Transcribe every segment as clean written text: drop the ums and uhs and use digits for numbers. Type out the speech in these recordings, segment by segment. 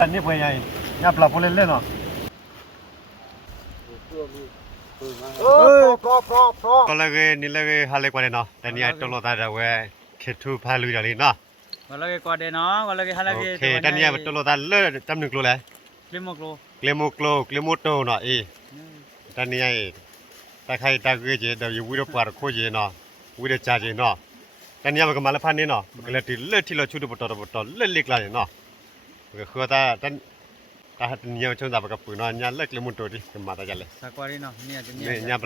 อันนี้เป็นไงงับหลับพอเล่นเนาะก็เลยนี่เลยหาเลยกว่าเนาะแต่นี่ตัวเราตาจะเว้คิดทูพาลุยอะไรเนาะก็เลยกว่าเดนาะก็เลยหาเลยโอเคแต่นี่ตัวเราตาเลิศจำหนึ่งโลเลยกลิมกโลเกลมุกโลเกลมุตโตเนาะแต่นี่ตาใครตาเกยเจเดี๋ยวอยู่วิโรปาร์โคเจเนาะวิโรจ่าเจเนาะแต่นี่มันก็มาละพันนี่เนาะก็เลยที่เลิศที่เราชุดปตอเลิศเล็กลายเนาะก็คือตาเนี่ยชนตากับปืนเนาะเนี่ยเลิกเกลมุตโตดิก็มาตาจันเลยสักวันนี้เนาะเนี่ยจะเนี่ย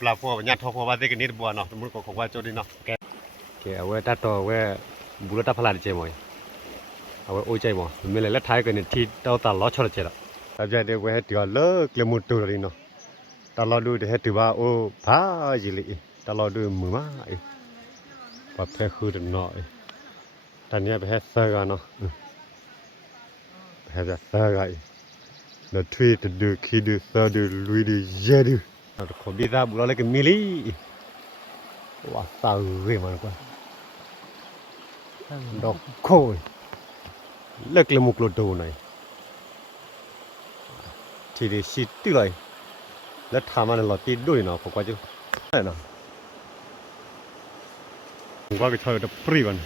ปลาพวกเนี่ยทอพวกว่าได้กันนิดบัวเนาะมันก็ของว่าโจดิเนาะแกเอาไว้ตัดต่อไว้บุรุษตาพลาดเจมอยเอาไว้โอ้ใจบ่ไม่เลยแล้วท้ายกันเนี่ยที่เต้าตาล้อชดเจละอาจจะเดี๋ยวไว้ให้ตัวเลิกเกลมุตโตดิเนาะตลอดดูเดี๋ยวให้ตัวว่าโอ้พาจิลิตลอดดูมือมาปรับแค่คือเนาะตอนนี้ไปให้เซอร์กันเนาะไปให้เซอร์กันเดี๋ยวทวีตดูคีดูเซอร์ดูลุยดูเยอะดูขอดีตาบุรุษเล็กมิลลี่ว้าสาวเรื่องมันกว่าดอกโค้ยเลิกเลยมุกโลดูหน่อยทีเดียวชิดตีเลยแล้วทำมันหลอดตีด้วยเนาะผมก็จะได้เนาะผมก็จะช่วยดับปรีวัน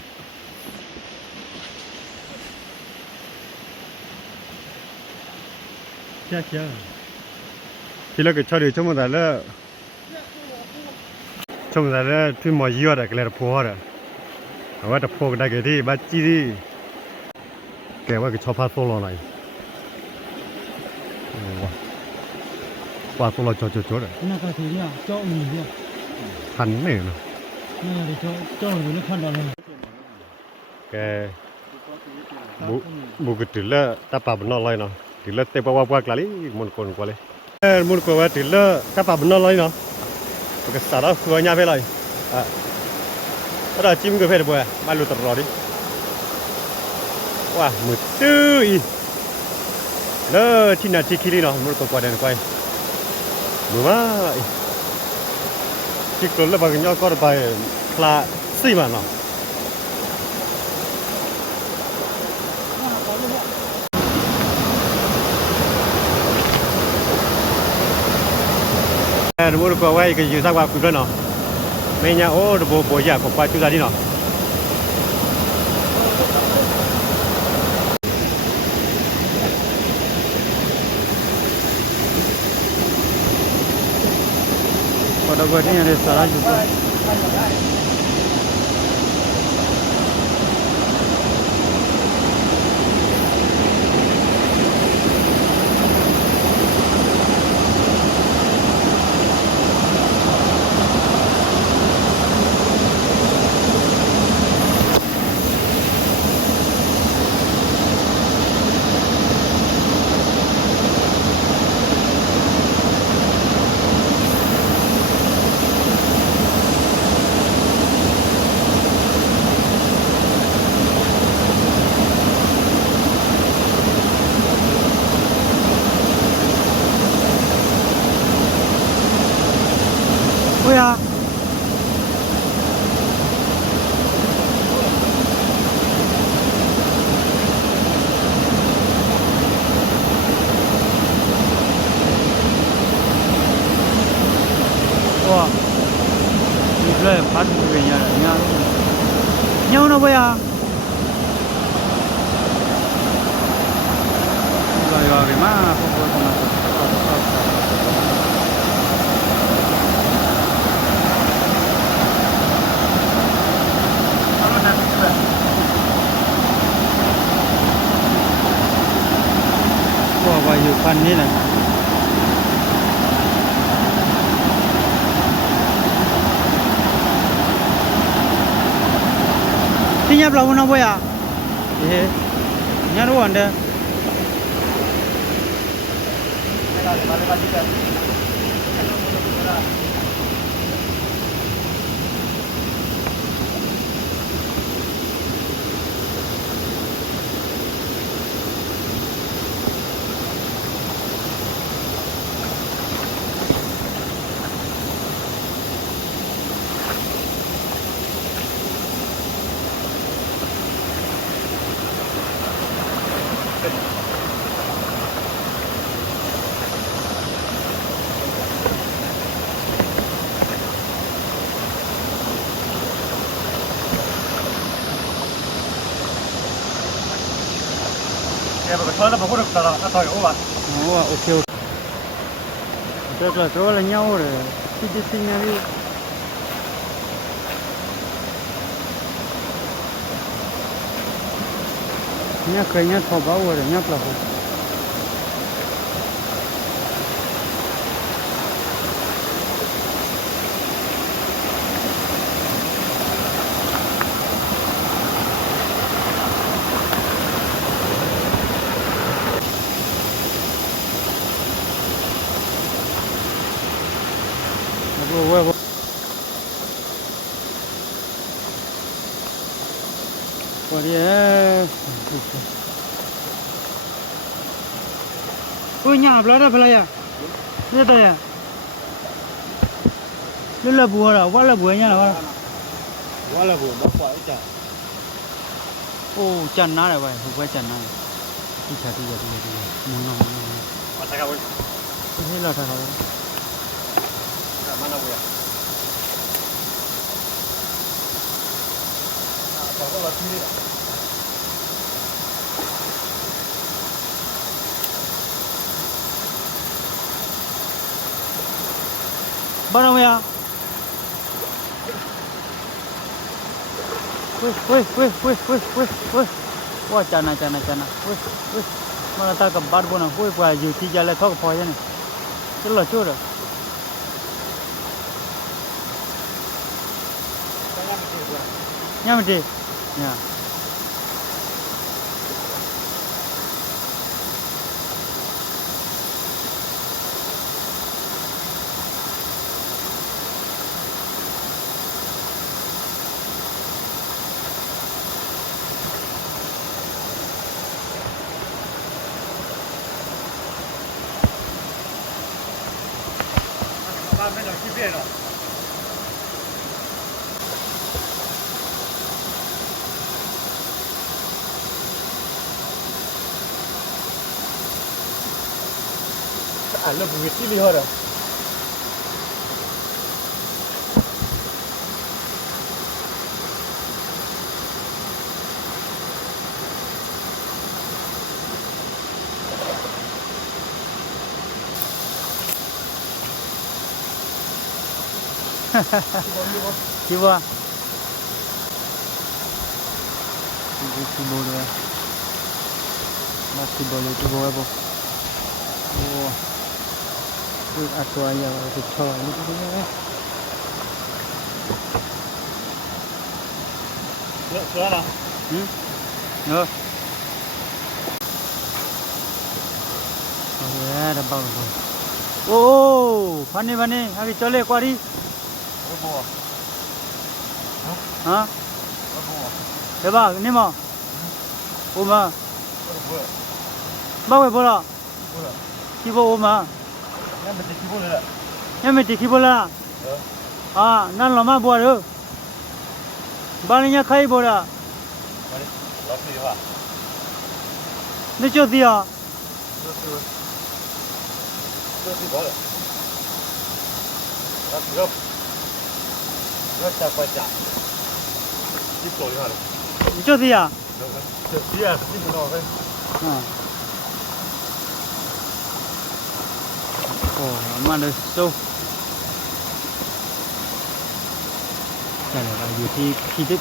เชี่ยที่เราก็ช่วยดูชั่วโมงแต่ละชั่วโมงแต่ละที่มาเยอะแต่ก็เลยพัวเลยเอาไว้แต่พวกได้กี่ที่บ้าจี้ที่แกว่าก็ชอบพาโซโล่หน่อยว่าโซโล่จ่อเลย那个谁呀？叫你呀？ พันไม่เนาะ那个叫你能看到了。แกบุกติดแล้วตาปาบนนอเลยเนาะติดแล้วเตะปว่ากลาลิมันคนกว่าเลยมันก็ว่าติดแล้วตาปาบนนอเลยเนาะก็สาระคือเนี่ยไปเลยเราจิ้มก็เพื่อบ่อยมาลุตรอดิว้ามืดตื้ออีแล้วที่นาทีคิริเนาะมันก็กว่าเดินไปมือมาที่กลุ่มแล้วบางอย่างก็ไปคลาสี่มันเนาะมันก็ว่าก็อยู่สักว่าคุณเนาะไม่เนี่ยโอ้ระบบบ่อยากของไปจุดนี้เนาะPada buat ni ada salah juga. Oh ya. Wah. Ini pas begini ya. Nyawa apa ya? Lah ya gimana aku buat masuk. Wah, bayu kan ni lah. Tinya belum nak boya. Nyaru anda. 야, 뭐 저는 뭐 그렇다. 아, 더 오바. 오케이. 저거 냐오래. 이제 생각이 그냥 더 봐오래. 그냥 봐봐. 뭐. 어디에? 냐, 블라야. 얘다야. 늘라 부어라. 와라 부어냐 나. 와라 뭐 먹고 있자. 오, 짠나래 봐. 그거 짠나. 이차. 뭐나. 왔다가 올. 해라 다 가. 만나고요. 아, 저거 틀리다. 뭐야? 왜. 와, 짠나. 왜. 뭐나 다가 바르보나 왜 봐. 유티 잘래 더 보여네. 들러 줘라. Nyamde. Ya. Ba bên đó chi biết rồi. À, lớp việc tí đi hơn rồi. Kiva. Itu boleh. Masih boleh tu boleh bo. Oh. Atau ayah itu cowok ini tu ni. Suara. No. Oh, ada bau. Oh, pani. Abi cole kuari. Hah? Coba, ni mau. Oma. Bawa bola. Kibo oma. Yang mesti kibola. Ah, nan lama buat tu. Balinya kai bola. Ni cuci dia. Cuci dia. Oh, mana tu? Kalau lagi kita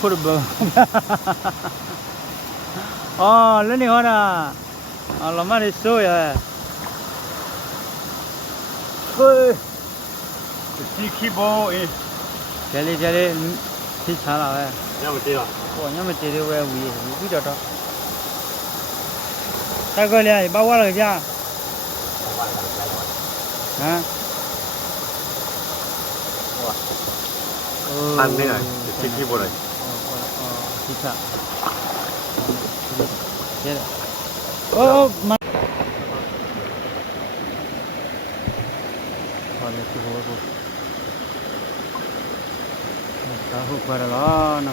purba. Oh, lain ni orang. Lama ni so ya. Hei. Kibo eh. Jadi si cara eh. Yang betul. Oh, yang macam tu eh, we dah tahu. Tak kau lihat, bawa lagi ya. Hah? Ăn thế này, kibo này. Bisa. Oh, boleh tu boleh. Tahu berapa na.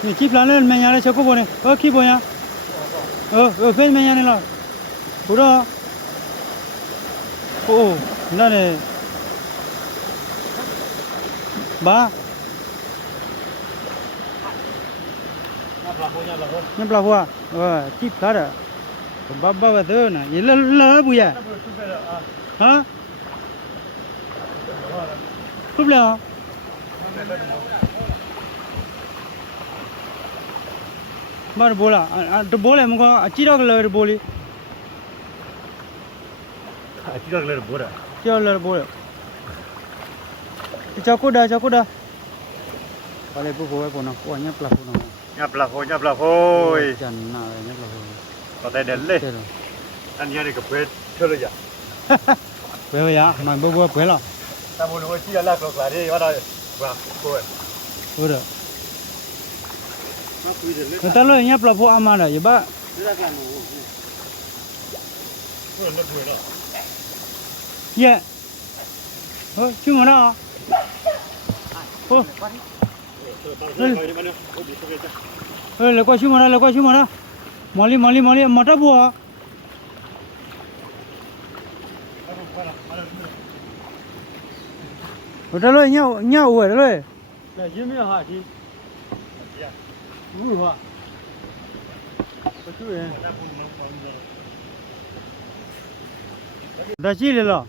Ni chip lalu menyala cukup boleh. Oh, kip boleh. Pen menyala lah. Pura. Oh, mana? ba ญาปลาโหญาปลาโห nhấp là hoa chip khá rồi ba ba ba thứ này vậy là bùi à hả cúp lên ba được bố là được bố này mình có chỉ đó là được bố đi chỉ được lên bố rồi chỉ là bố rồi cho cô đây vào đây bố ấy bố nào bố nhấp là bố nào ญาปลาโหญาปลาโห chân nào nhấp là bố ตอนได้เด่นเลยอันนี้นี่ก็เพื่อเท่าไรอ่ะ bây giờ mà bố bố là ถ้าบุญหัวชี้อะไรก็กล้าดีว่าได้ว่าโอ้ย bố được มาคุยเด่นเลย người ta nói nhấp là bố ăn mà này vậy ba นี่ละกันหนูเพื่อนเลิกเลยเนาะ yeah chú mà nó ô là qua chú mà nó mali mà ta bùa ở đây rồi nhau ở đây rồi là gì mới hả chị vui hả có chú này đã chi rồi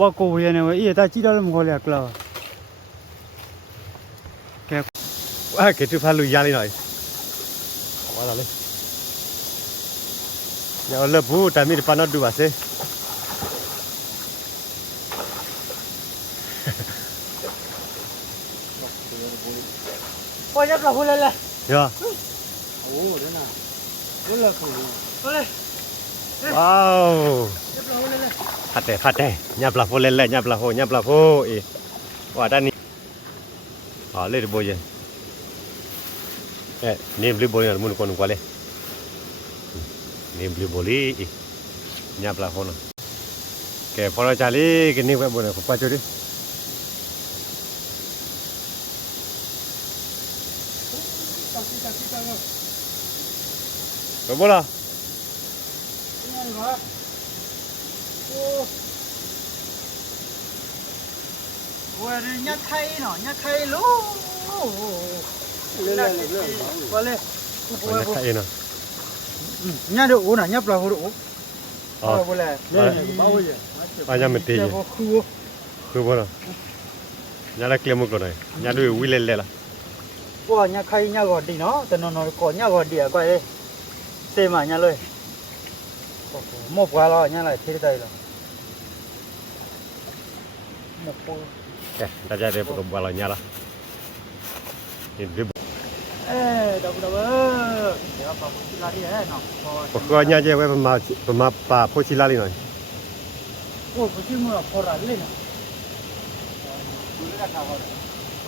ว่ากูยังไงวะอีตาจีดอลมึงเขาเรียกเราแกว่าเกิดที่พาลุยยาเลยหน่อยว่าอะไรอย่าเอาเลิกพูดแต่มีแต่ปานนัดดูอ่ะสิพอจะกลับพูดเลยเลย เดี๋ยว โอ้เดี๋ยวนะพูดเลยพูดเลยว้าว จะกลับพูดเลย พัดเต้ญาปลาโหเล่นญาปลาโหอีว่าด้านนี้อ๋อเล่นโบยนี่บลิโบยนะมุนคนกว่าเลยนี่บลิโบลีญาปลาโหนะแกพอเราจ่ายเลยกันนี่แบบบนเนี่ยผมไปจุดดิไปบ่ล่ะว่าเรื่องไทยเนาะไทยรู้เลยว่าเลย มันจะใครนะ เนี่ยดูนะเนี่ยปลาหูดูอ๋อว่าเลยอันยังไม่ตีคือบ่ล่ะญาละเกลียมุกตัวไหนญาดูวิเล่นเลยล่ะ ว่าเนี่ยใครเนี่ยก็ดีเนาะแต่นอนก่อนเนี่ยก็ดีก็เลยเต็มอ่ะเนี่ยเลยหมกว่าเราเนี่ยอะไรที่ได้หรอหมกปู kita jadi pembalanya lah. Ini pokoknya aja we pemapa posilali nih. Oh, posilmu pora le na.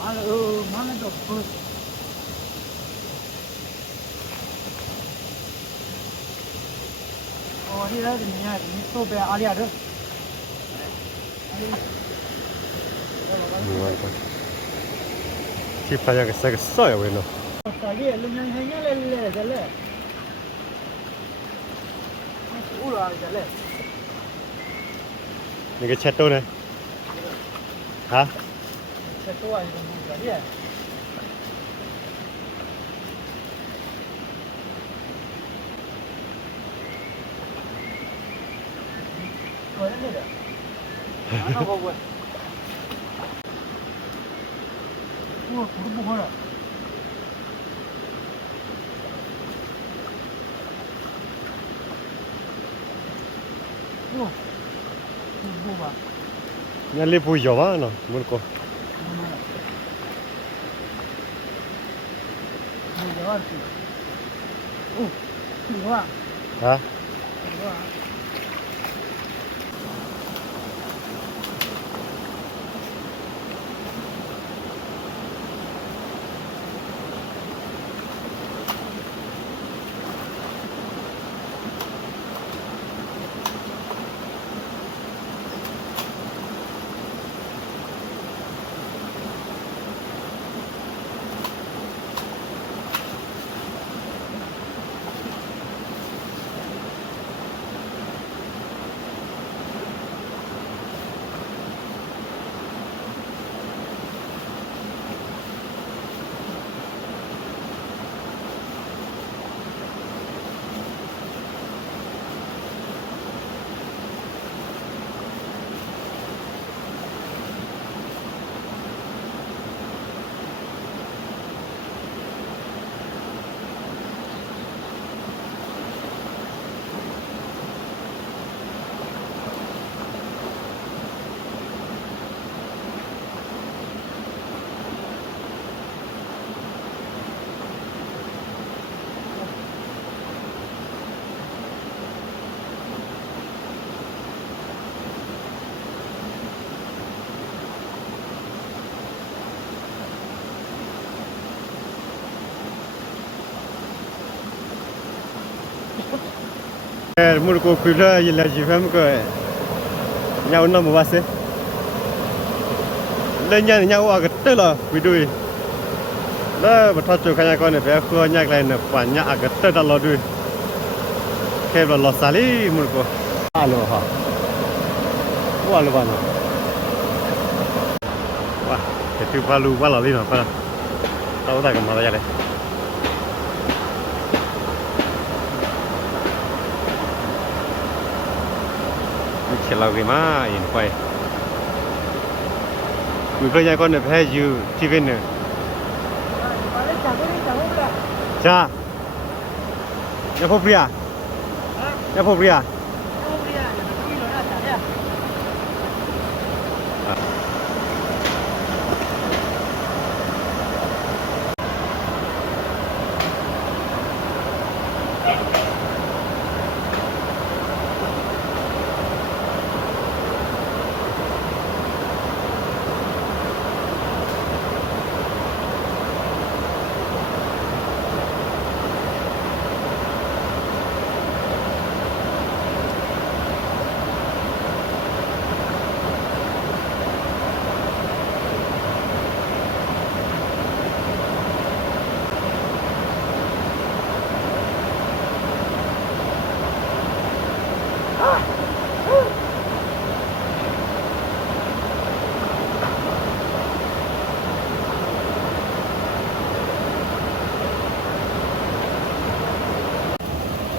Mana tu? Oh, ini dah ni tu be ali ada. Siapa yang kesal ya weno. Tadi lu nyanyi le jale. Ulah jale. Ni ke chat tu ni. Ha? Chat tu aja mu jadi ya. Kau ni dah. Mana kau buat? Oh, kurang bukan. Oh, bukan. Yang lebu Jawa no, mulko. Jawa tu. Oh, Jawa. Ha? Jawa. มุดกูคุยเลยยินแล้วจีบมันก็ยาวน้ำมาสิเล่นยันยาวอ่ะก็เตะละคุยด้วยแล้วบัดทัดจุขยันก่อนเนี่ยเพื่อขยันอะไรเนี่ยปัญญาอ่ะก็เตะตลอดด้วยแค่เราสาลีมุดกูฮัลโหลฮะว่าหรือเปล่าว้าเดี๋ยวพาลูว่าเราลีน่ะป่ะเราได้กันมาแล้วยังไงเชลาวิมาอินไปคุยขยันก่อนเนี่ยเพื่ออยู่ที่เป็นเนี่ยจ้าอย่าพูดเปรี้ยอย่าพูดเปรี้ย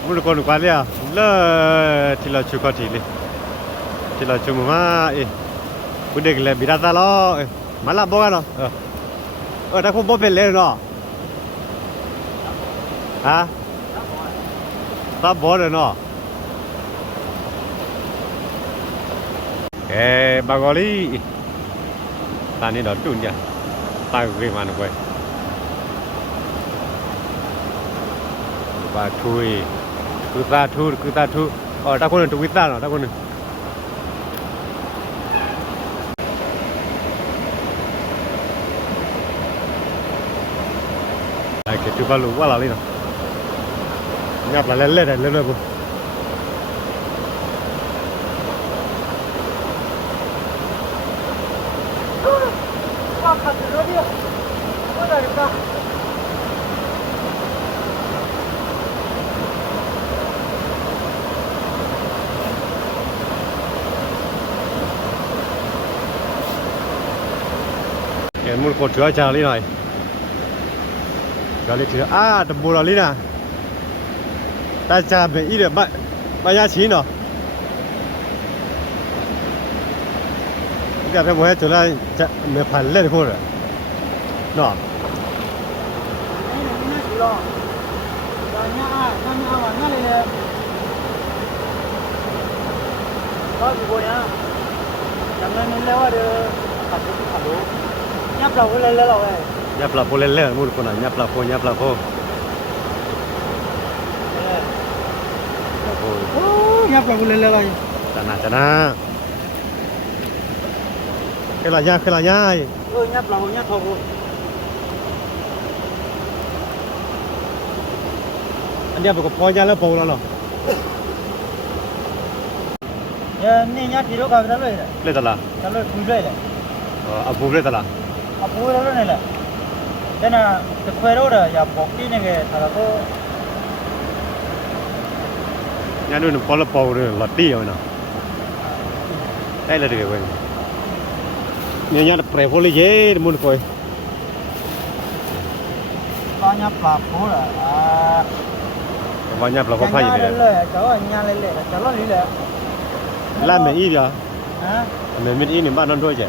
มุดคนกว่าเลยอ่ะเลิศที่เราชุกทีเลยที่เราชุมมาคุณเด็กเลยบิดาตาล้อมาลาบอกกันเนาะถ้าคุณบอกเป็นเลยเนาะฮะตาบอกเลยเนาะบางกอลีตอนนี้เราตุนจ้ะตายเรื่องมันไปบาทุยคือตาทุถ้าคนนึงทุวิตาเนาะถ้าคนนึงไอ้เกิดจุบาลูว่าอะไรเนาะงับละเล่นๆเล่นๆกูว่าขัดรถเดียวว่าอะไรกันมุดกดถือจาลีหน่อยจาลีถือตะบูลลีน่ะตาจ่าเป็นอีเดียมายาชีเนาะก็เป็นว่าจุดละจะไม่ผ่านเล่นพูดเลยเนาะนี่สิหรอตอนนี้ว่างั้นเลยก็อยู่บนนี้ยังไงนี่แล้วว่าเด้อขับรถขับรถยับเราเลยเราเลยยับละโพเล่นมุดคนน่ะยับละโพโอ้ยับเราเลยเลยจะน่าขึ้นละย่ายับเรายับทองอันนี้เป็นกับพอยาแล้วโพแล้วเนาะนี่ยับที่เราขับได้เลยเล่นตลาดคุยเลยอาบูเล่นตลาดอาบูเราเนี่ยแหละแต่น่ะจะคุยเราเด้ออย่าบอกที่นี่ไงถ้าเราก็ยาดูนึกพอละโพเลยหลอดดีเอาเนาะได้เลยเดี๋ยวเว้ยเนี่ยเปรย์โพลีเย่มุนคอยก็ยับปลาโพล่ะว่ายับเราก็พายอยู่เลยจะว่าญาเลยจะรอดเลยล่าเมย์อีเดียวฮะเมย์อีนี่บ้านนั่นด้วยเจ้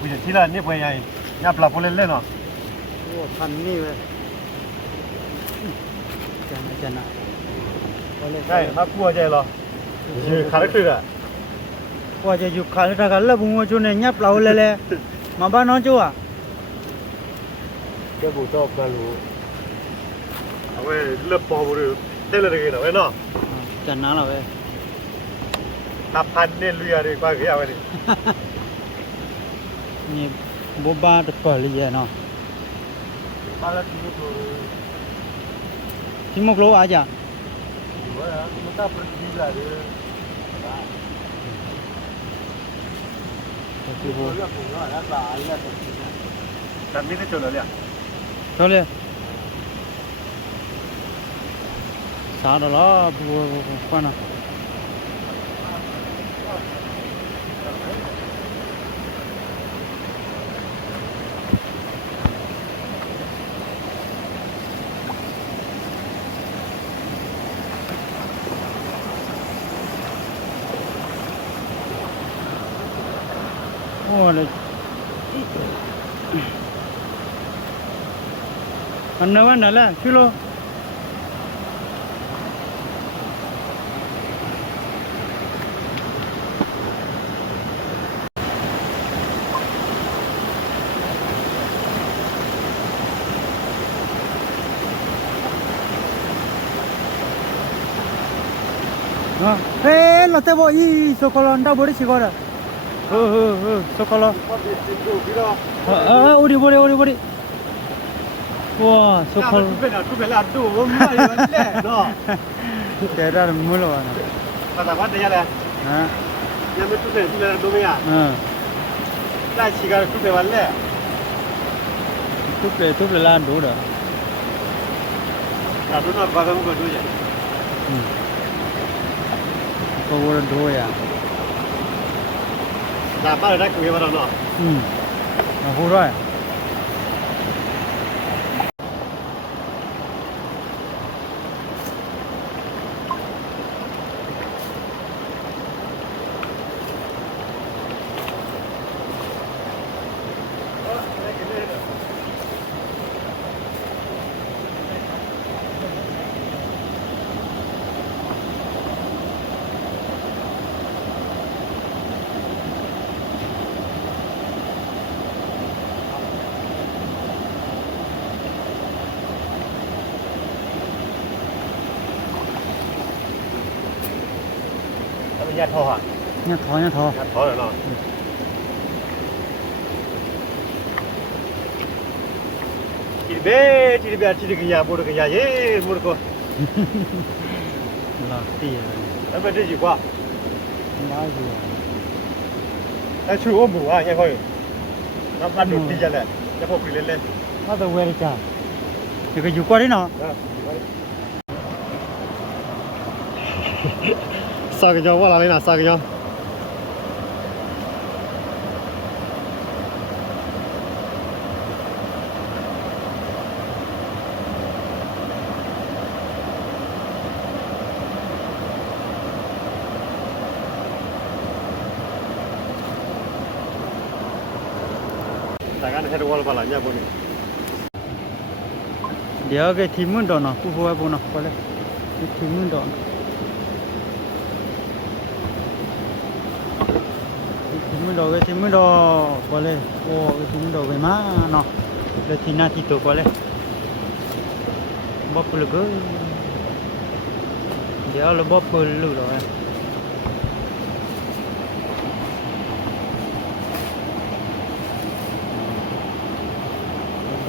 วิธีที่ละนี่เป็นไงยับเราพอเล่นเนาะโอ้พันนี่เว้ยจันนะใช่ถ้ากลัวใจเหรอยืนขาลึกๆอ่ะกลัวจะอยู่ขาลึกๆกันแล้วบุ้งว่าจุนเนี่ยยับเราเลยมาบ้านน้องจูอ่ะเจ้าบุตรชอบกันรู้เอาไว้เลือกปอบุรีเท่เลยดีนะเว้ยเนาะจันนะเราเว้ยตับพันเนี่ยเรือดีกว่าขี้เอาไว้ดินี่บ๊อบบ้าตะกอลีเนาะมาแล้วที่มุกโลอาจ้ะ咱没得交流了。好嘞。啥的了？不管了。我嘞，那完了，去喽。啊，哎，老太婆，咦，收工了，你到不里去过了？收工了。我的，哇，收工了。出来了，都我们那有来，喏。在这儿没了呢。把它换下来。嗯。你们出来都没呀？嗯。来几个出来完了。出来拉多的。拉多那把他们给出去。có người đuôi à? Là ba đã cười vào đó nó. Hú rồi. Nhát thò hả? Nhát thò. Nhát thò rồi nó. Chỉ cái nhà bố được cái nhà gì mua được cô. Là tiền. Em phải đi gì qua? Má gì? Anh chú ôm bù à nhá thôi. Nó bắt được đi ra lại. Nó phục lên. Nó đâu quay đi chả. Thì cái qua đấy nó. Sao cái nhau qua lại nào sao cái nhau? Tại cái này hết qua lại nha bố này. Dia cái thím muốn đó nó, phụ phụ bố nó qua đây. Cái thím muốn đó. Cái thím đó qua đây. Cái thím đó về má nó. Cái thím nào thì tổ qua đây. Bóp lực cơ. Dia là bóp lực rồi.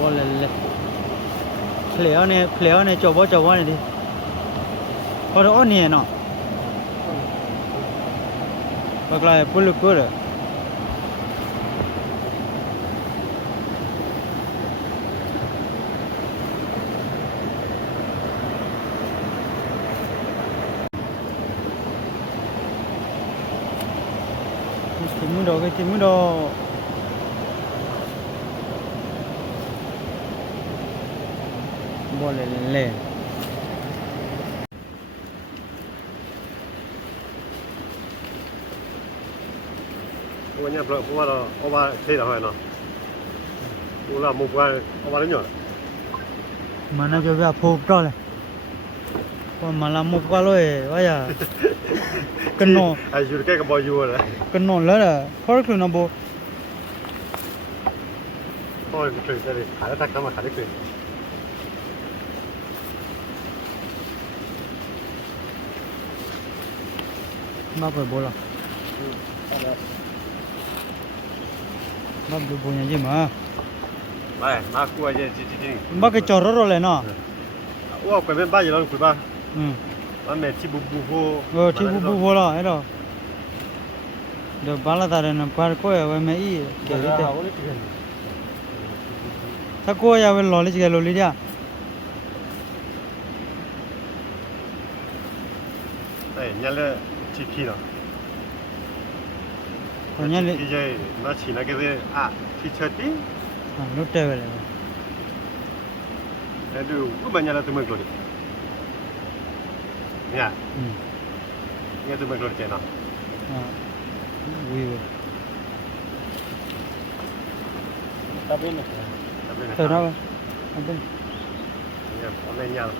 Bóp lên. Pleo này cho bó này đi. Có đó nè nó. Bác lại bố lực cơ rồi. Cái thím đó. Bó lên. Ủa nhá, bro, qua đó, qua thế nào vậy nó? Ủa là một qua đến nhỏ. Mà nó cho ra phô đó này. Còn mà làm một qua rồi, bây giờ cân nổ. Ai dù cái bao nhiêu rồi? Cân nổ lớn là khó khăn nó bộ. Thôi cái chuyện này khá là thắc mà khá là chuyện. Bác phải bố là. Bác được bố nhà gì mà. Này, má cua gì. Bác cái chó rồi này nó. Ủa, quay bên ba gì đó, quay ba. มันเป็นที่บุบโฮ ที่บูบูล่ะไอ้ดอกเดี๋ยวบ้านละตาเรนพาร์ก็อย่าไว้ไม่อีเกลิเตถ้าก็อย่าไว้หล่อเลยจะหล่อเลยจ้ะ แต่เนี่ยเลยที่ขี้เนาะ คนนี้เลย ที่จะมาชี้นักเรียนที่เชิดดิ รถเตอร์เลย แล้วดูว่ามันยังละตัวมึงกลัวดิเนี่ยเนี่ยตัวมึงกลัวเจนเนาะ วิว ตาเป็นเนี่ย เตอร์นะอันเป็น เนี่ยคนเล่นยัง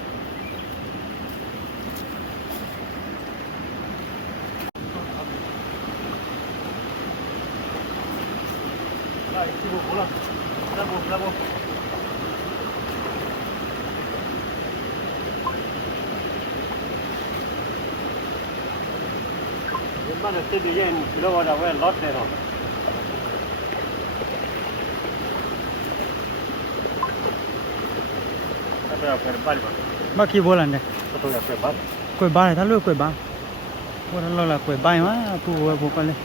ที่บุกละระบบบ้านเราที่ดีเย็นคือเราจะเว้นรถเลยเนาะถ้าไปเอาไปบ้านก่อน มากี่โบราณเนี่ย ก็ต้องเอาไปบ้าน กล้วยบ้านท่านรู้กล้วยบ้านว่าท่านรู้ละกล้วยบ้านมาผู้ผู้กันเลย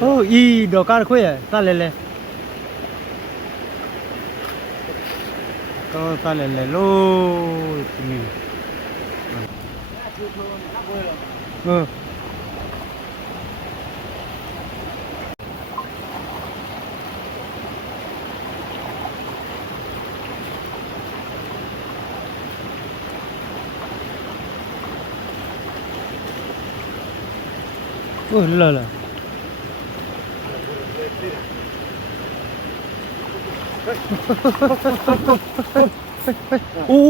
โอ้อีดอกการคุยตาเลยก็ตาเลยโลนี่โอ้ละโอ้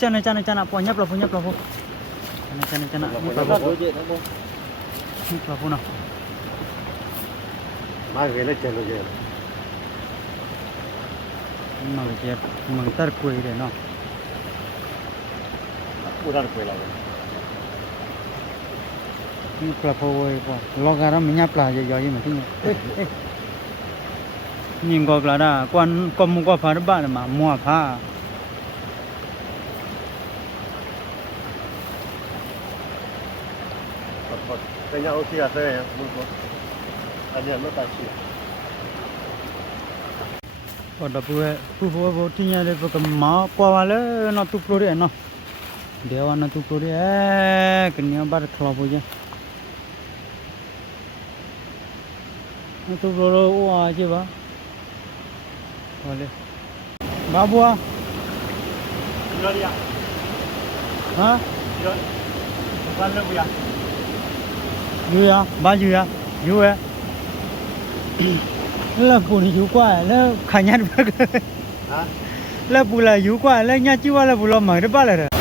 จานปอญับละจานนี่ปลาพูนะ มาเวลาเจอเลย มาเก็บมังตะคุยเลยเนาะ อุดรคุยแล้ว นี่ปลาพูไอ้ปอลองการมันยับปลาเยอะๆยังไม่ถึงนี่ก็กระดาษก็มุกก็พาร์บ้านมามัวผ้า แต่ยังโอเคอะเต้ยังมึงก็อันนี้ไม่ตัดสิน ก็ดับผู้ที่เนี่ยเลยพวกม้ากว่าเลยน่าตุกโปรดีเนาะเดี๋ยวน่าตุกโปรดีกันเนี่ยบาร์คลับเลยน่าตุกโปรดีโอ้อาจีบ้าเลยบ้าบัว เยอะดิอ่ะ ฮะ เยอะบ้านเลิกไปอ่ะ อยู่อ่ะบ้านอยู่อ่ะอยู่อ่ะแล้วปูนี่อยู่กว่าแล้วขยันมาก ฮะ แล้วปูละอยู่กว่าแล้วเนี่ยจีว่าแล้วปูละมาได้บ้าเลย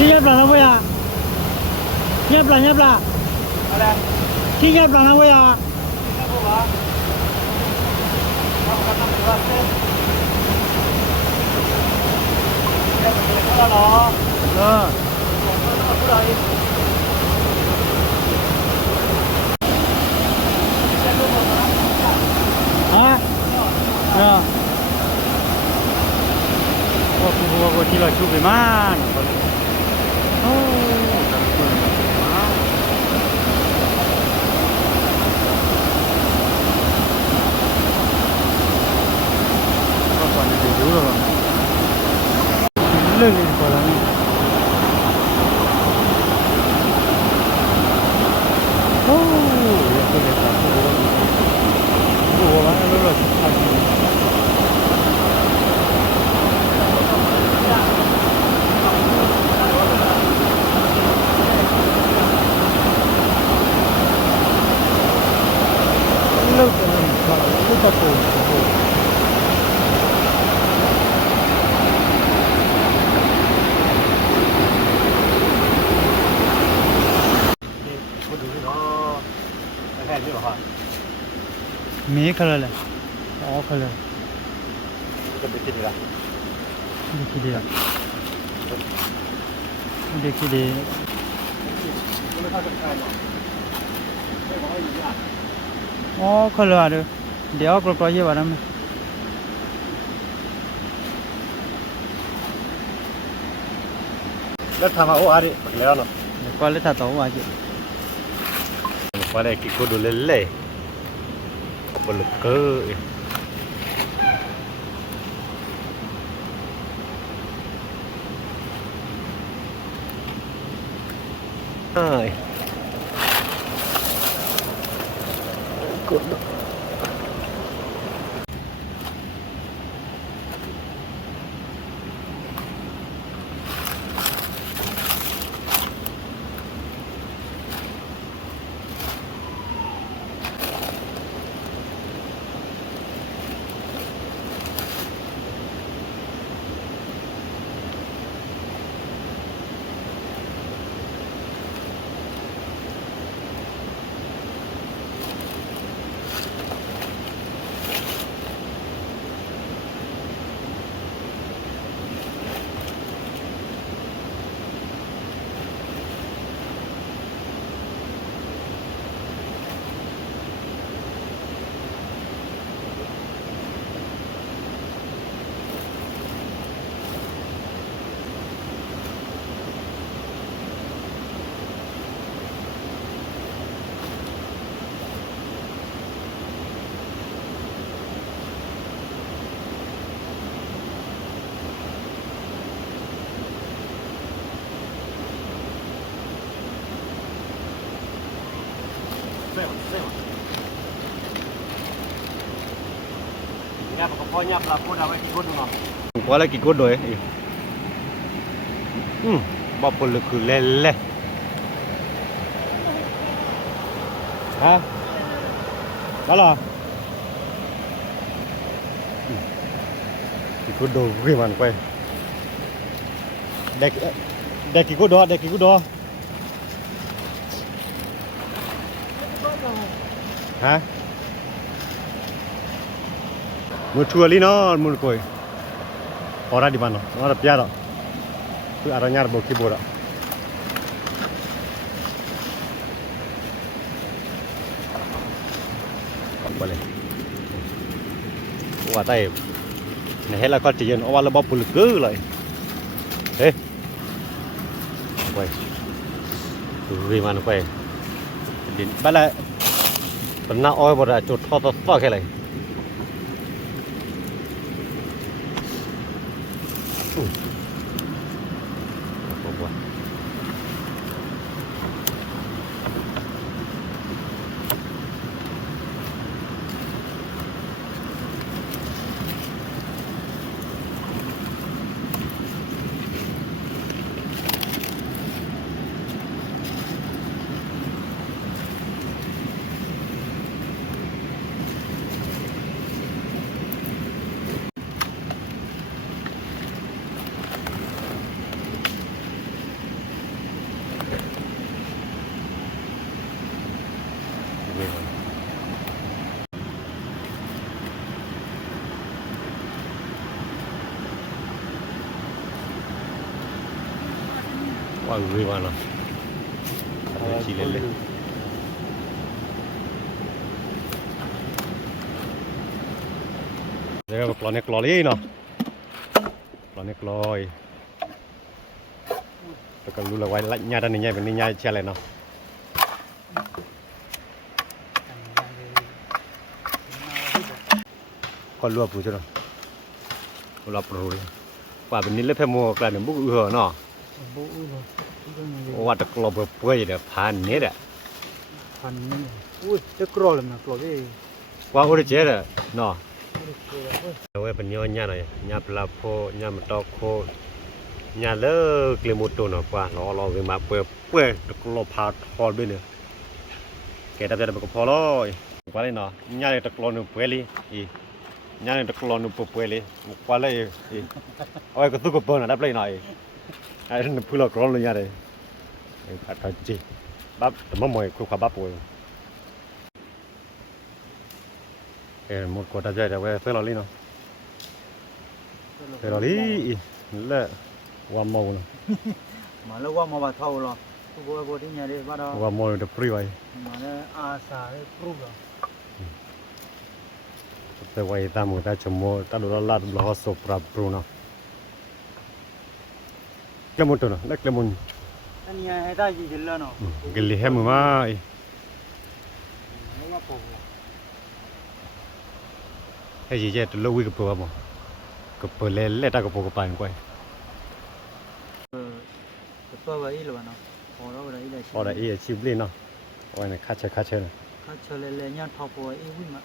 ที่ยับหลังนะเว้ยยับหลังอะไรที่ยับหลังนะเว้ยว่าที่เราชูไปมากโอ้ก็ก่อนจะดูแล้วเรื่องนี้ก่อนแล้วนี่โอ้ยก็เลยตัดโอ้โหว่าแล้วเราทำ นี่หรอฮะ มีคลเลยอ๋อคลเลย ก็ไม่คิดละ ดีคิดดีดีคิดดี ไม่เข้าใจหรอกไม่บอกให้อยู่ที่อ่ะ อ๋อคลเลยอ่ะเดี๋ยวกรอกๆเยอะกว่านั้น แล้วทำมาโอ้อาริแล้วเนาะ กว่าเลยถ้าต่อว่าจิ พอได้กินกูดูเล่ๆบนเกอเอ้ยกด Nhà có coi nhập là cô nào ấy thì cô nào. Quá là cái cô đuổi. Bọc một lực cứ lên lên. Hả? Đó là. Cái cô đồ ghê màn quay. Đây cái cô đó, đây cái cô đó. Hả? Một chua li nó một coi, ora di mana, ora piada, tu ada nyar bau keyboard. Boleh. Wah tay, này hết là con chỉ dân, oa là bọc bự cứ lại, thế, quay, vì mà nó quay, đến bắt lại, phần nào oi vào là chuột to to to cái này. Wah, gue mana? Ada cilele. Đây là clonek cloli nó. Clonek cloi. Tôi cần lưu là quay lạnh nha, đây này nha che lại nó. Còn luộc phụ cho nó. Luộc rồi. Quả bênนี้เลยเพิ่มหมวกแล้วเนี่ยบุกเหือเนาะ ว่าตะกรอบเปื่อยเด้อผ่านนี้แหละ พันนี่อุ้ยจะกรอเลยนะกรอได้ ว่าโอเจเด้อเนาะเอาไว้เป็นย่อหญ้าหน่อยหญ้าปลาโพหญ้ามันตอกโคหญ้าเลอกลิมุตโตเนาะกว่ารอๆกันมาเปื่อยตะกรอบพาทอดด้วยเนี่ยแกตับจะมันก็พอเลยกว่าเลยเนาะหญ้าตะกรอบนึงเปื่อยเลยอีหญ้าตะกรอบนึงเปื่อยเลยกว่าเลยอีเอาไว้ก็ตุกก็เปิ้นน่ะดับเลยหน่อยไอ้นั่นพูดแล้วกรอบเลยหญ้าเลยผัดจีบับแต่มะม่วงคุยกับบับป่วย หมดกดตาใจแต่ว่าเฟลอลี่เนาะเฟลอลี่เละว่าเมาเนาะ มาแล้วว่ามาบาเท่าหรอบัวที่เนี่ยเลยว่าเรา ว่าเมาเดปรีไว้ มาแล้วอาสาเลยปลุกหรอ แต่ว่าตามมือตาชมโมตาดูลาดลอสปรับปรุเนาะเคลมอนตัวเนาะเล็กเคลมอน อันนี้ให้ได้ยี่สิบแล้วเนาะ กิลิเฮมมา แล้วว่าปลุก ให้ยี่เจ็ดลูกวิกปัวบ่ก็เปิดเล่ตาก็ปกปานกว่า จะเปิดไว้อีหรือเปล่าเนาะพอเราได้อีเลย พอได้อีชิบลีเนาะว่าเนี่ยคัดเชนะ ข้าเชลเลยเนี่ยทอปไว้อีวิ่งมา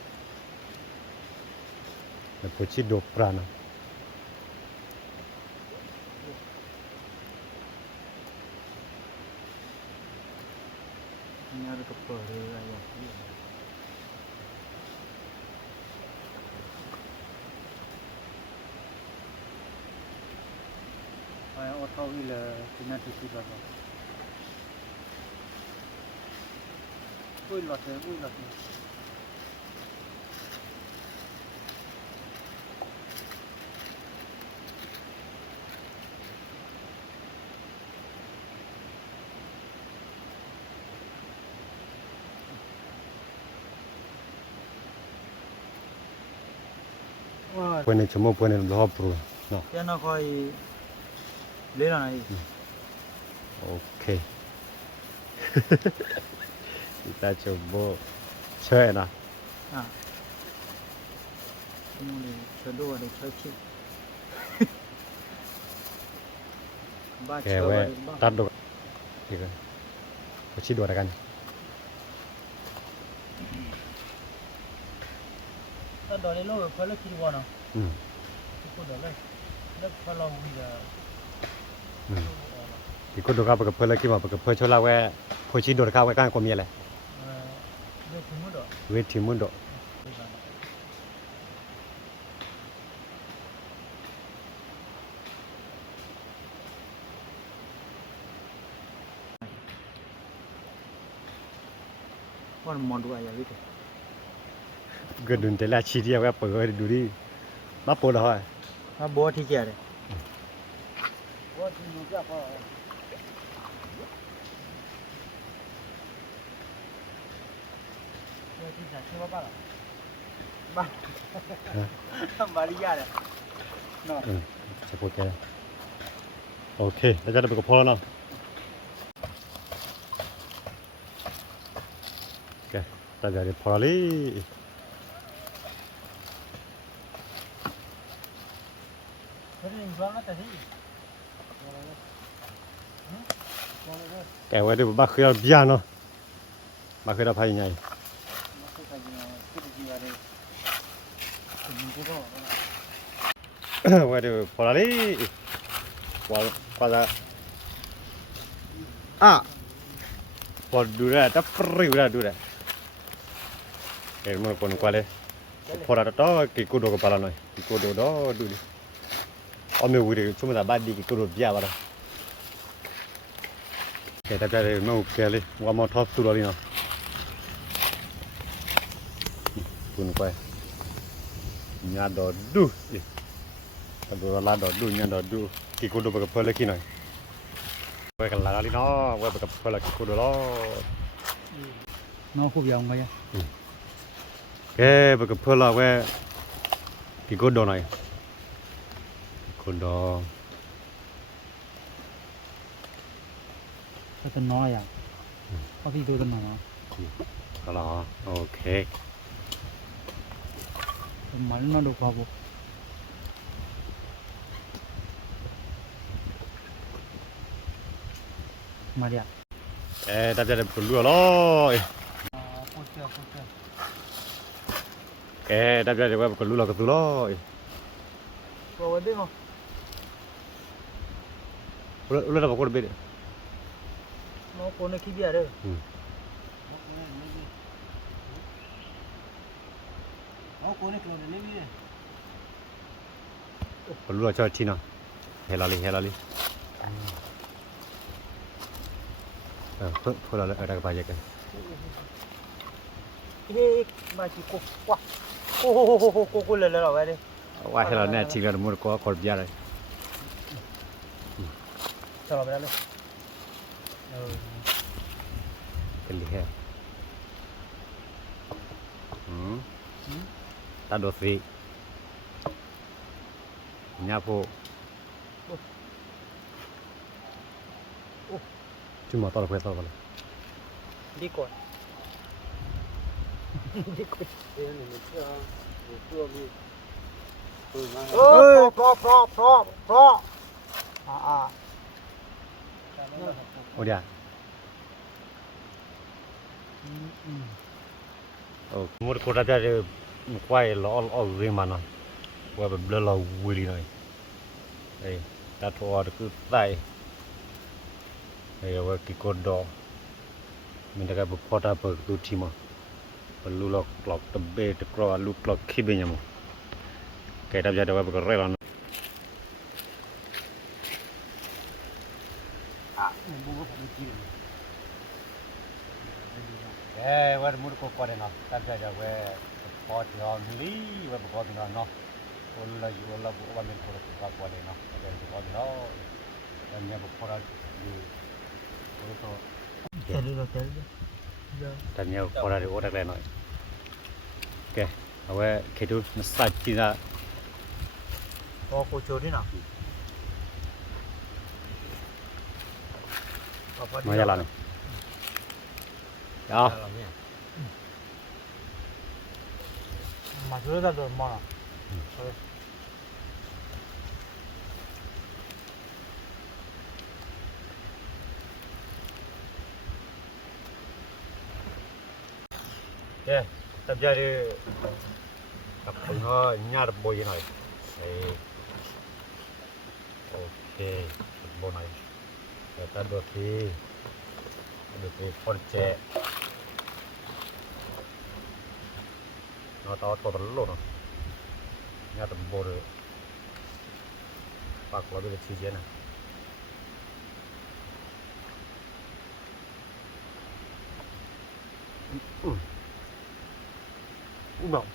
แล้วพอชิดปรานะ เนี่ยเราก็เปิดเลยอะไรอย่างนี้ไปเอาเท่าอีเลยที่นั่นที่สิบแล้วอุ้ยหลอดเลยอุ้ยหลอดเลยว่า เพิ่นชมโมเพิ่นรอบปรุเนาะ เจ้าน้าคอยเลี้ยงอะไร โอเคตาชมโมช่วยนะ อ่ะนี่เลยเชิญดูอะไรเชิญชิบ้า แก เชิญ ไว้ บ้า ตัดดอกอีกเลยพอชิดดูกัน ถ้าดอกนี้เราเพิ่งเลิกคิดว่าเนาะ อืม พูดดอกเลยแล้วพอเราวิ่ง อีกคนดูครับกับเพิ่นแล้วคิดว่ากับเพิ่นชลาแวพอชิดดูครับไว้ก้างก็มีอะไร เลือกคุ้มดอก เวทีมุนโด ว่ามันดูอะไรวิธี ก็ดุนแต่ละชีเดียวว่าเปิดดูดิมาปวดเหรอ ถ้าบัวที่เกียร์บัวที่นู่นจะพอบัวที่ไหนชื่อว่าบ้าบ้าบาริยาเลยเนาะ จะปวดแกโอเคแล้วจะได้ไปกับพ่อแล้วเนาะโอเคแต่เดี๋ยวพอแล้ว เฮ้ยนี่ร้อนแล้วแต่ที่ แกไว้ดูบ้าคือเบียร์เนาะบ้าคือเราพายยังไง มาคุยกันยังไงคิดดีอะไรถึงจะก็ ไว้ดูพอแล้วพอจะพอดูได้แต่ฟรีดูได้เห็นมันคนกว่าเลยพอเราต้องกินกูดูกับปลาหน่อยกินกูดูดูดิเอาไม่วิ่งชั่วโมงละบาทดีกินกูดูเบียร์บ้างแกแต่จะไม่โอเคเลยว่ามันทอดสุดเลยเนาะคุณไปญาดอดูถ้าดูลาดอดูญาดอดูกินกูดูกับเพื่อนเล็กหน่อยไว้กันลาลิเนาะไว้กับเพื่อนเล็กกินกูดูล้อ น้องคู่ยาวไงอ่ะ แกไปกับเพื่อนเราแว่กี่คนโดนหน่อยคนโดน ก็จะน้อยอ่ะเพราะพี่ดูตัวหนอ ก็รอโอเค มันมาดูพอบุมาเดี๋ยว แต่จะได้ผลลัวล้อ พูดเชื่อ แกแต่จะได้ว่าผลลัวกับตัวล้อ บอกไว้ด้วยมั้ง รู้แล้วบอกคนเบ็ด น้องคนนี้ขี้เบียร์เด้อน้องคนนี้โกรธเลยนี่ ผลลัวชอบที่เนาะเฮลาลีเพื่อเราได้ไปยังกัน เฮ้ยมาจีโก้ว้า ကိုလဲလဲတော့ပဲလေ ว่าให้เราเนี่ยทีละมุดก็ขอบิยาเลย ဆော်တော့ပဲလေ เป็นลิแค่ตาโดสิญาโพจุมาต่อแล้วเพื่อนต่อกันเลย ဒီကောဒီကောเอ้ยนี่เชื่อตัวมีโอ้พรออ่า โอ้เดียโอ้มุดโคตรจะควายล้อเรื่องมันเนาะว่าแบบเราวิลีหน่อยเอ้ยตาทัวร์คือใต้เอ้ยว่ากี่คนดอมันจะกับพอตาเปิดดูทีมั้งlu lok lok tebe te kro lu lok khibe nyamo kai dab ja dawa ba re lan bu ko bu ji wa mur ko ko de no dab ja we pot yo li wa ba ko no no ola yu ola bu wa men ko ko ko de no de ko no nya ba ko ra di ko to တယ်လို့တယ် แต่เนี่ยพอได้โอ้ได้แรงหน่อยโอเคเอาไว้เคดูนัสสัจจีน่ะ ဟောကိုချိုတင်းနော် มาจะลานี่เอา มาช่วยได้ด้วยมั้ง โอเคตับใจดิกับผมก็ญาติบ่อยหน่อยโอเคบ่หน่อยแต่ตัดดูทีคนเจnó to to lỗ nó nhà tầm bồ rồi bạc nó bây giờ chi này bỏng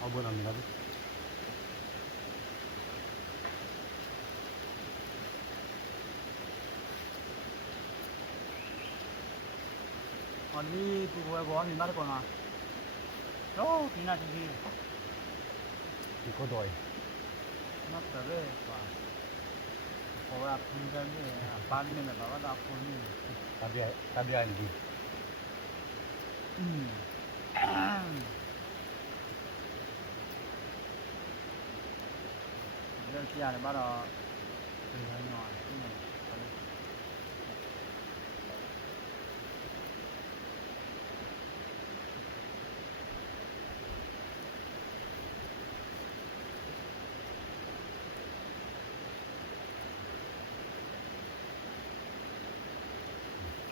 เอาบนเอามีแล้วดิ อันนี้ตัวบอลนี่มาได้ก่อนนะโอ้ที่น่าจะดี อีกก็ดอย นับแต่เรื่องว่าเพราะว่าพื้นกันนี่บ้านนี่แบบว่าดาวคนนี่ ตาเบียนี่ดี เรื่องที่อะไรบ้างเราเป็นยังไงที่ไหน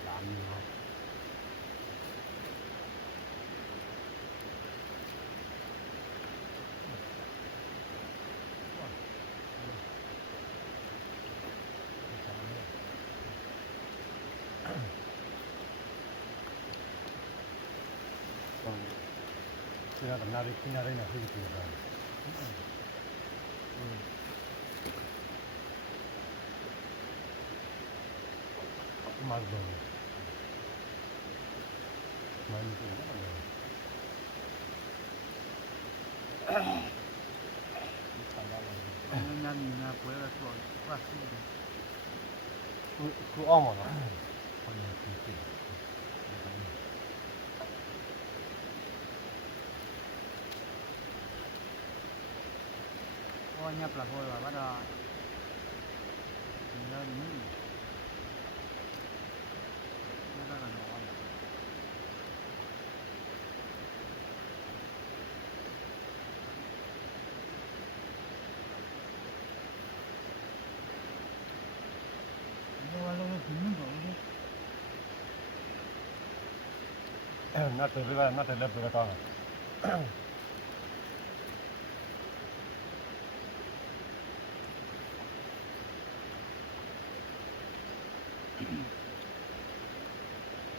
ร้านนี้ครับเชื่อกับนาฬิกาได้นะที่ดีกว่ามาดูมันจริงก็เลยนั่นนี่นะป่วยแล้วตัวว่าที่ คืออ้อมเหรอคนนี้คือจริง nhập là thôi và bắt đầu nhớ đi nó là nó nó là cũng không có nó từ lên nó từ lên từ con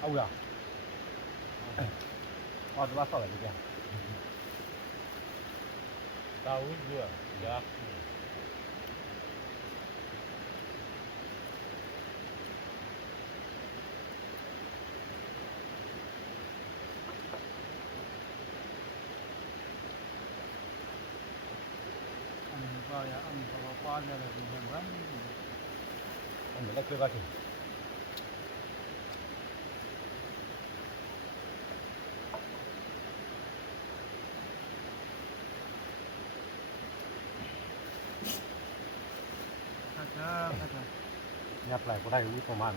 ông à tụi bác sao lại vậy Tahu juga, ya. ăn qua ya ăn qua ra là bình thường lắm ông mình đã chưa coi thì kata nhập lại có đây cũng có màn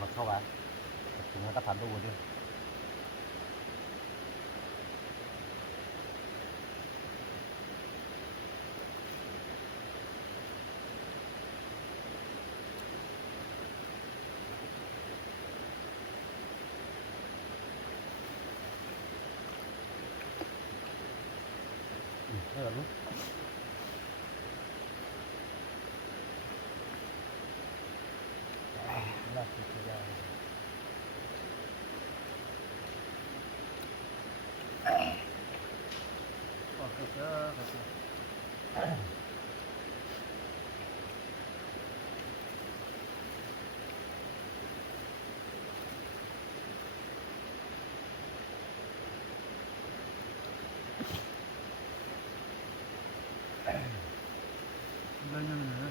mà sao bạn chúng ta phản đồ chưa thế là lúc Lah, gitu ya. oke kata banyak mana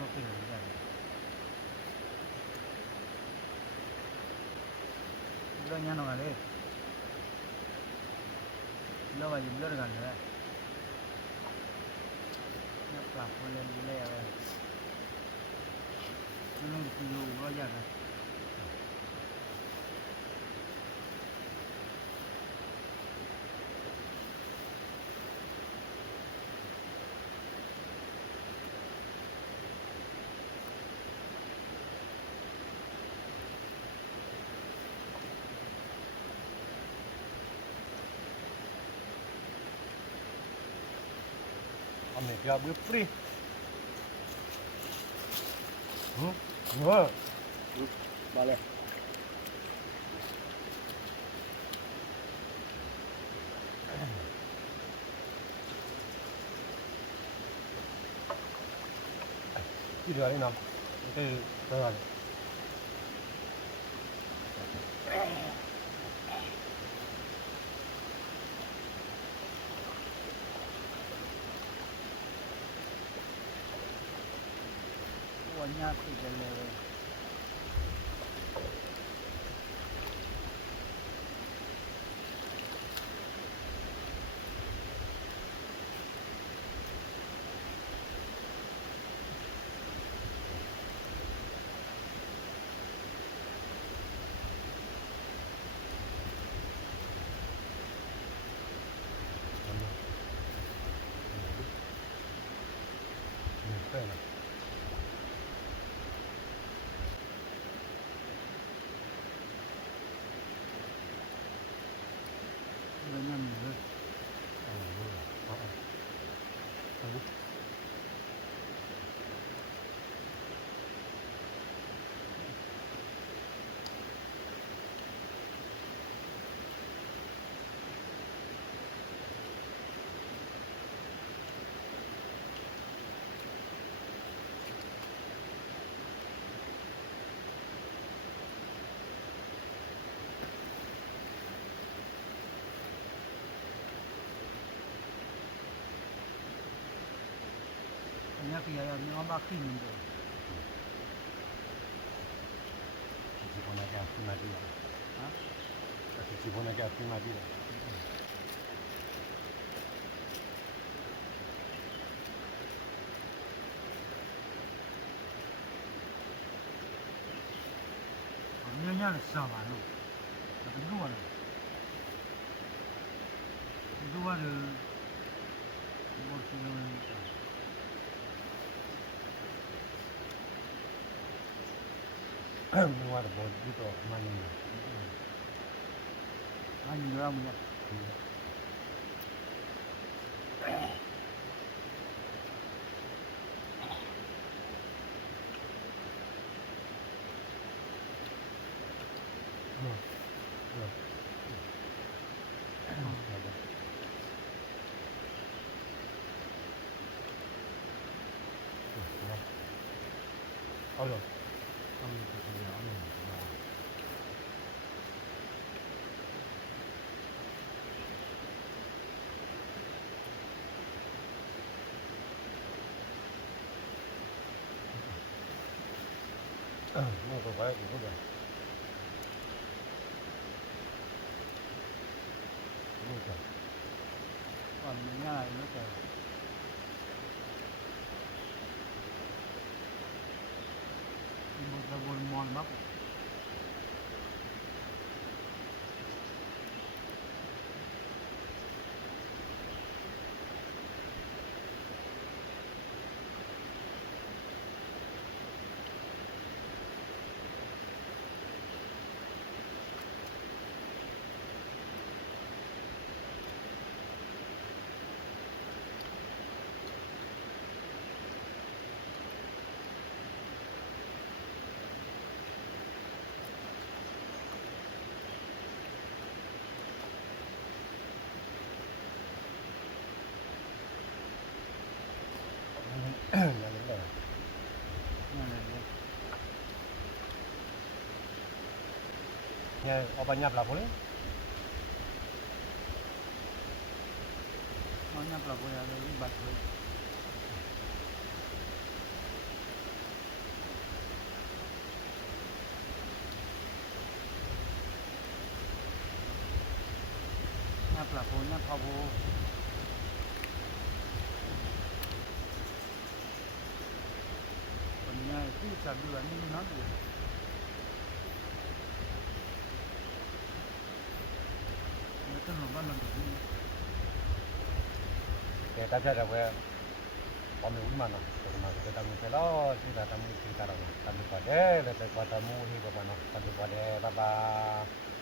oke kan banyak nama deh lo wajib blur kan ya nhập lapor lên le rồi nó kilo bao giờ này ông này ra bữa free nữa Vale. cái đường này nằm cái rồi banyak sih jalan ปีอะนี่เอามาขี้นึงเด้อ ที่คนนั้นแกขึ้นมาดี ฮะ ที่คนนั้นแกขึ้นมาดี ညလည်းစားပါလို့ဒီလိုကလည်းဒီလိုကလည်းဘောစီလုံး มึงว่าแต่บอลที่ตัวมันนี่ အညီရမှာ เอาเลย 他们就是两种，是吧？ มึงก็ไปกูเลยมึงจะ ဟောညလည်းလို့တယ်ဒီဘောဘောမွန်မပ် อย่างนี้เลย ညလည်းလို့ เนี่ยเอาไปยับหลับเลย ဟောညပပေါ်ရတယ်ဘတ်လို့ညပပေါ်ညပပေါ်วันนี้ที่สับดูอันนี้นะดูมันก็หนุ่มบ้านมันอยู่นี่ แต่ถ้าจะเว้ยพอมีอุ้มมันเนาะแต่มาจะทำให้เราที่จะทำให้สิ่งต่างๆทำให้พอได้แล้วแต่พอทำมือที่ก็มันเนาะทำให้พอได้บ๊ายบาย